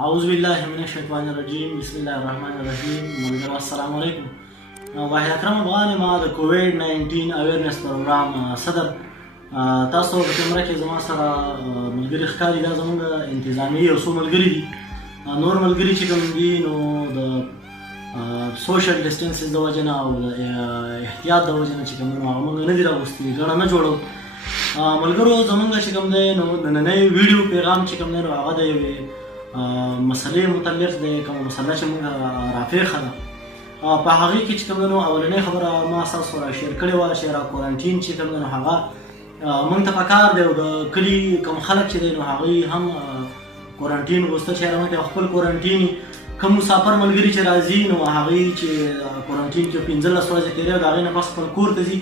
اعوذ بالله من الشیطان الرجیم بسم الله الرحمن الرحیم ملګرو السلام علیکم. واحد اکرم افغان ما د کوویډ 19 اویرنس پروګرام صدر تاسو په کیمره کې زما سره ملګري ښکاري دا زموږ انتظامی او څو ملګري دي. نور ملګري چې کوم دي نو د سوشل ډسټنسز د وجې نه او د احتیاط د وجې نه چې کوم هغه موږ نه دي راغوستي ګڼه نه جوړو. ملګرو زموږ چې کوم دی نو نننی ویډیو پیغام چې کوم دی نو هغه د یوې مسلې متعلق دی، کومه مسله چې موږ رافیخه ده په هغې کې چې کوم دی نو اولنۍ خبره ما ستاسو سره شیر کړې وه چې را کورنټین چې کوم دی نو هغه موږ ته پکار دی او د کلي کوم خلک چې دی نو هغوی هم کورنټین غوسته چې هغه موږ خپل کورنټین کوم مسافر ملګري چې راځي نو هغوی چې کورنټین کې 15 ورځې تېروي د هغې نه پس خپل کور ته ځي،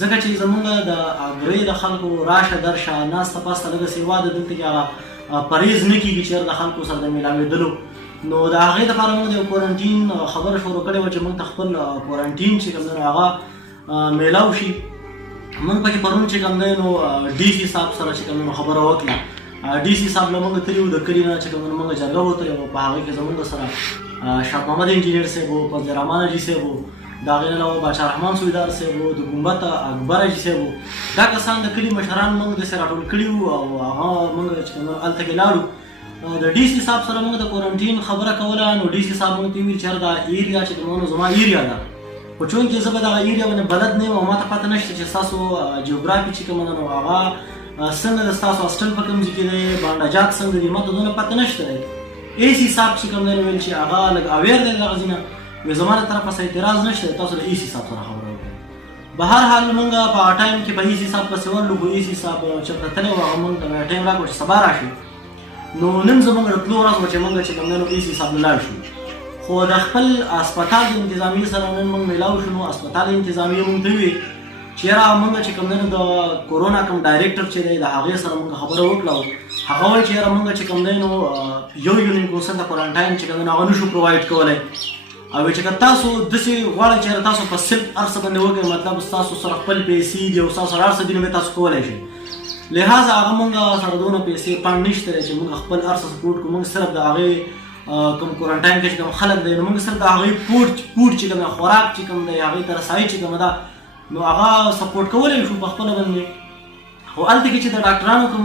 ځکه چې زموږ د اګرې د خلکو راشه درشه ناسته پاسته لږه سیوا ده دلته کې هغه پرهیز نه کېږي چې د خلکو سره د میلاوېدلو. نو د هغې دپاره موږ د یو کورنټین خبره شروع کړې وه چې موږ ته خپل کورنټین چې کوم دی نو هغه میلاو شي. موږ پکې پرون چې کوم دی نو ډي سي صاحب سره چې کوم دی نو خبره وکړه. ډي سي صاحب له موږ تللي وو د کلي نه چې کوم دی نو موږ جرګه وتلې وه، په هغې کې زموږ سره شاه محمد انجینر صاحب وو، فضل الرحمن حاجي صاحب وو، د هغې نه علاوه باچا رحمان سویدار صاحب وو، د ګمبت اکبر حاجي صاحب وو. دا کسان د کلي مشران موږ داسې راټول کړي وو او هغه موږ چې کوم هلته کې لاړو. د ډي سي صاحب سره موږ د کورنټین خبره کوله نو ډي سي صاحب موږ ته ویل چې دا ایریا چې کوم زما ایریا ده، خو چونکې زه به دغه ایریا باندې بلد نه یم او ما ته پته نشته چې ستاسو جیوګرافي چې کومه ده نو هغه څنګه د ستاسو هاسټل په کوم ځای کې دی، بانډا جات څنګه دي، ما ته دونه پته نشته دی. اے سی صاحب چې کوم دی نو ویل چې هغه لږ اویر دی دغه ځای نه، وایي زما له طرفه څه اعتراض نشته، تاسو د اے سی صاحب سره خبره وکړئ. به هر حال موږ په هغه ټایم کې په اے سی صاحب پسې ورلو، خو اے سی صاحب چېرته تللی و، هغه موږ ته ټایم راکړو چې سبا راشي. نو نن زموږ د تلو ورځ وه چې موږ چې کوم دی نو اے سی صاحب نه لاړ شو، خو د خپل اسپتال د انتظامیې سره نن موږ میلاو شو. نو اسپتال انتظامیې موږ ته وویل چې یاره موږ چې کوم دی نو د کورونا کوم ډایرکټر چې دی د هغې سره موږ خبره وکړه، هغه وایي چې یاره موږ چې کوم دی نو یو یونټ پرسنټ کوارنټاین چې کوم دی نو هغه نشو پرووایډ کولی، او چې که تاسو داسې غواړئ چې تاسو په سلف هر څه باندې وکړئ، مطلب ستاسو سره خپل پیسې دي او ستاسو سره هر څه دي نو بیا تاسو کولی شئ. لہٰذا هغه موږ سره دونه پیسې پانډ نشته دی چې موږ خپل هر څه سپورټ کړو. موږ صرف د هغې کوم کورنټاین کې چې کوم خلک دی نو موږ صرف د هغوی فوډ چې کوم خوراک چې کوم دی هغوی ته رسایي چې کومه ده نو هغه سپورټ کولی شو په خپله باندې. خو هلته کې چې د ډاکټرانو کوم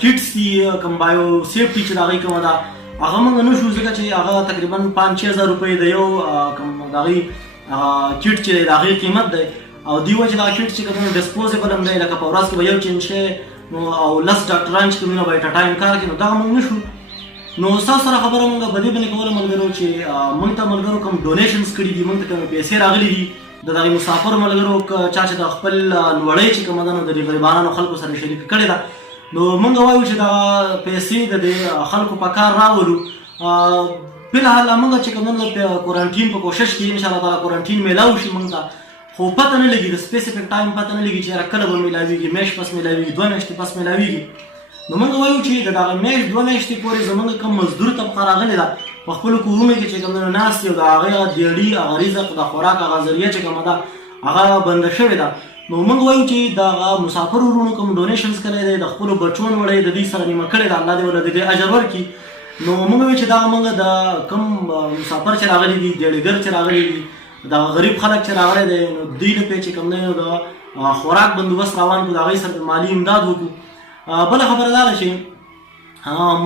کټس دي، کوم بایو سیفټي چې د هغوی کومه ده هغه موږ نه شو، ځکه چې هغه تقریبا 5-6 هزار روپۍ د یو کوم د هغوی کټ چې دی د هغې قیمت دی، او دوی وایي چې دا کټ چې کوم ډسپوزیبل هم دی، لکه په ورځ کې به یو چینج شی نو او لس ډاکټران چې کوم به ایټ ټایم کار کوي، نو دغه موږ نه شو. نو ستاسو سره خبره موږ په دې باندې کوله ملګرو چې موږ ته ملګرو کوم ډونیشنز کړي دي، موږ ته کوم پیسې راغلي دي د دغې مسافر ملګرو چا چې د خپل لوړۍ چې کومه ده نو د دې غریبانو خلکو سره شریکه کړې ده. نو موږ وایو چې دا پیسې د دې خلکو په کار راولو. فلحال موږ چې کوم د کورنټین په کوشش کې انشاءالله تعالی کورنټین میلاو شي موږ ته، خو پته نه لګي د سپیسیفیک ټایم پته نه لګي چې یاره کله به میلاویږي، میاشت پس میلاویږي، 2 میاشتې پس میلاویږي. نو موږ وایو چې د دغه میاشت 2 میاشتې پورې زموږ کوم مزدور طبقه راغلې ده په خپلو کورونو کې چې کوم ناست دي او د هغې دیړي هغه رزق د خوراک هغه ذریعه چې کومه ده هغه بنده شوې ده. نو موږ وایو چې دغه مسافر ورونو کوم ډونیشنز کړی دی د خپلو بچو وړی د دوی سره نیمه کړې ده، الله دې ورله د دې اجر ورکړي. نو موږ وایو چې دغه موږ د کوم مسافر چې راغلي دي، دیړیګر چې راغلي دي، دغه غریب خلک چې راغلی دی نو دوی نه پې چې کوم دی نو د خوراک بندوبست روان کړو، د هغوی سره مالي امداد وکړو. بله خبره دا ده چې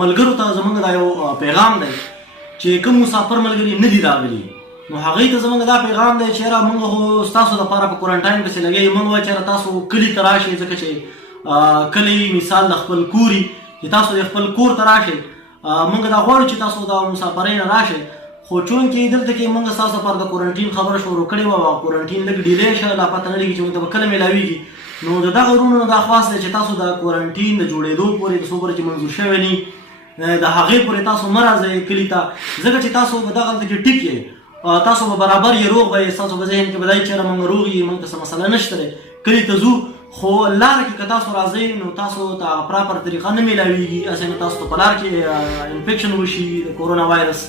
ملګرو ته زموږ دا یو پیغام دی چې کوم مسافر ملګري نه دي راغلي نو هغوی ته زموږ دا پیغام دی چې یاره موږ خو ستاسو دپاره په کورنټاین پسې لګیا یو، موږ وایو چې یاره تاسو کلي ته راشئ، ځکه چې کلی مثال د خپل کوري چې تاسو د خپل کور ته راشئ. موږ دا غواړو چې تاسو د مسافرۍ نه راشئ، خو چونکې دلته کې موږ ستاسو لپاره د کورنټین خبره شروع کړې وه او کورنټین لږ ډیلی شه، لا پته نه لګي چې موږ ته به کله میلاویږي. نو د دغه ورونو نه دا خواست دی چې تاسو د کورنټین د جوړېدو پورې د څو پورې چې منظور شوی نه د هغې پورې تاسو مه راځئ کلي ته، ځکه چې تاسو به دغلته کې ټیک یې، تاسو به برابر یې روغ به یې، ستاسو په ذهن کې به دا وي چې یاره موږ روغ یې، موږ ته څه مسله نشته دی، کلي ته ځو. خو لاره کې که تاسو راځئ نو تاسو ته پراپر طریقه نه میلاویږي، هسې نو تاسو ته په لار کې انفیکشن وشي د کورونا وایرس.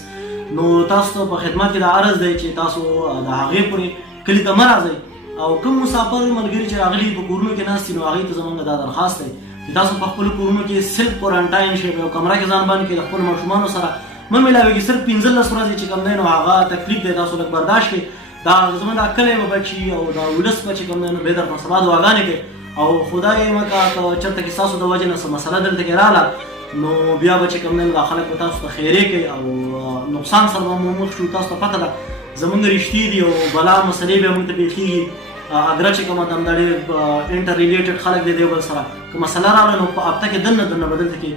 نو تاسو ته په خدمت کې دا عرض دی چې تاسو د هغې پورې کلي ته مه راځئ. او کوم مسافر ملګري چې راغلي په کورونو کې ناست دي نو هغوی ته زموږ دا درخواست دی چې تاسو په خپلو کورونو کې سلف کورنټاین شئ، په یو کمره کې ځان بند کړئ، د خپلو ماشومانو سره مه میلاویږي صرف 15 ورځې چې کوم دی نو هغه تکلیف دی تاسو لږ برداشت کړئ دا زموږ دا کلی به بچي او دا ولس به چې کوم دی نو بې درته سبا دعاګانې کوي او خدای مکه که چېرته کې ستاسو د وجې نه څه مسله دلته کې راغله نو بیا به چې کوم دی نو دا خلک به تاسو ته خیرې کوي او نقصان سره به مو مخ شو تاسو ته پته ده زموږ رښتې دي او بلا مسلې بیا موږ ته پېښېږي اګره چې کومه دا ډېر انټر ریلیټډ خلک دی یو بل سره که مسله راغله نو په هفته کې دننه به دلته کې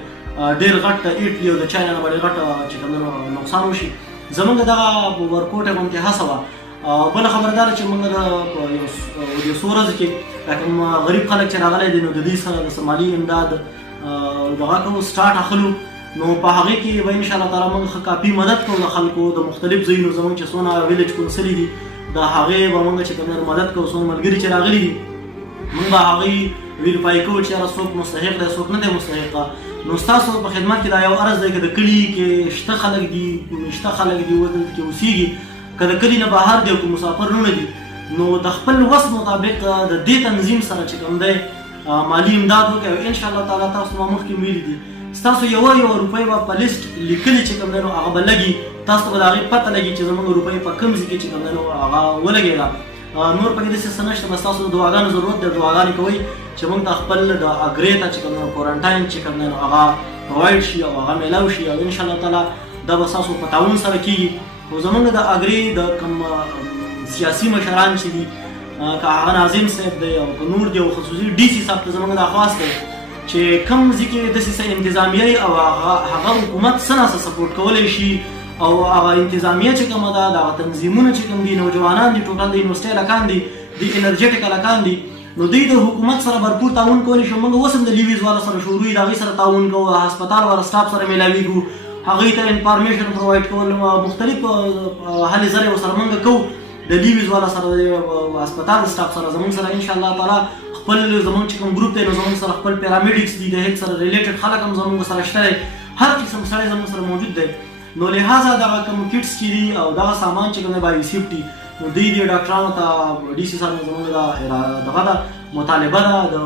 ډېر غټ ایټلي او د چاینا نه به ډېر غټ چې کوم دی نو نقصان وشي زموږ دغه ورکوټه غوندې هڅه وه بله خبره دا ده چې موږ د یو څو ورځو کې کوم غریب خلک چې راغلی دی نو د دوی سره د مالي امداد دغه کوو سټارټ اخلو نو په هغې کې به انشاءالله تعالی موږ ښه کافي مدد کوو د خلکو د مختلف ځایونو زموږ چې څونه ویلیج کونسلې دي د هغې به موږ چې کوم مدد کوو څونه ملګري چې راغلي دي موږ به هغوی ویریفای کوو چې یاره څوک مستحق دی څوک نه دی مستحقه نو ستاسو په خدمت کې دا یو عرض دی که د کلي کې شته خلک دي دلته کې اوسېږي که د کلي نه بهر دی او که مسافرونه دي نو د خپل وس مطابق د دې تنظیم سره چې کوم دی مالي امداد وکړئ او انشاءالله تعالی تاسو ما مخکې ویلي دي ستاسو یوه روپۍ به په لیسټ لیکلي چې کوم دی نو هغه به لګي تاسو ته به د هغې پته لګي چې زموږ روپۍ په کوم ځای کې چې کوم دی نو هغه ولګېده نور پکې داسې څه نشته بس تاسو د دعاګانو ضرورت دی دعاګانې کوئ چې موږ ته خپل د اګرې ته چې کوم دی نو کورنټاین چې کوم دی نو هغه پرووایډ شي او هغه میلاو شي او انشاءالله تعالی دا به ستاسو په تعاون سره کېږي او زموږ د اګرې د کوم سیاسي مشران چې دي که هغه ناظم صاحب دی او که نور دی او خصوصي ډي سي صاحب ته زموږ دا خواست دی چې کوم ځای کې داسې څه انتظامیه او هغه حکومت څه ناسه سپورټ کولی شي او هغه انتظامیه چې کومه ده دغه تنظیمونه چې کوم دي نوجوانان دي ټوټل د یونیورسټۍ هلکان دي د انرجیټک هلکان دي نو دوی د حکومت سره भरपूर تعاون کولی شي موږ اوس هم د لیویز والا سره شروع د هغوی سره تعاون کوو هسپتال والا سټاف سره میلاویږو هغوی ته انفارمیشن پرووایډ کول مختلف هلې ځلې ورسره موږ کوو د لیویز والا سره د هسپتال سټاف سره زموږ سره انشاءالله تعالی خپل زموږ چې کوم ګروپ دی نو زموږ سره خپل پیرامیډکس دي د هیلث سره ریلیټډ خلک هم زموږ سره شته دی هر قسم سړی زموږ سره موجود دی نو لہذا دغه کوم کټس چې دي او دغه سامان چې کوم دی بایو سیفټي نو دوی دې ډاکټرانو ته ډي سي صاحب نه زموږ دغه ده مطالبه ده د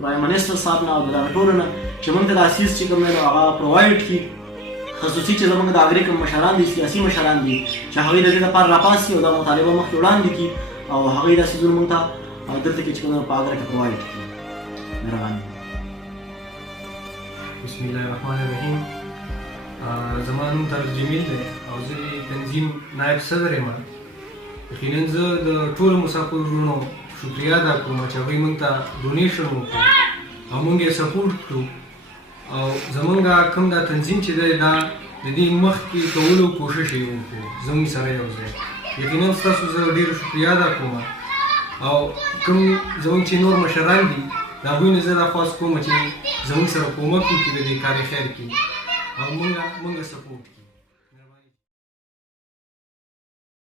پرایم منسټر صاحب نه او د دغه ټولو نه چې موږ ته د اسیس چې کوم دی نو هغه پرووایډ کړي خصوصي چې زموږ د اګرې کوم مشران دي سیاسي مشران دي چې هغوی د دې لپاره راپاسي او دا مطالبه مخکې وړاندې کړي او هغوی دا څیزونه موږ ته دلته کې چې کوم په اګره کې پرووایډ کړي مهرباني بسم الله الرحمن الرحیم زما نوم طارق جمیل دی او زه د تنظیم نایب صدر یم یقینا زه د ټولو مسافرونو شکریا ادا کوم چې هغوی موږ ته ډونیشن وکړو او موږ یې سپورټ کړو او زمونږ کوم دا تنظیم چې دی دا د دې مخکې کولو کوشش یې وکړو زموږ سره یو ځای یقینا ستاسو زه ډېره شکریا ادا کوم او کوم زموږ چې نور مشران دي د هغوی نه زه دا خواست کوم چې زموږ سره کومک وکړي د دې کار خیر کې او موږ سپورټ کړي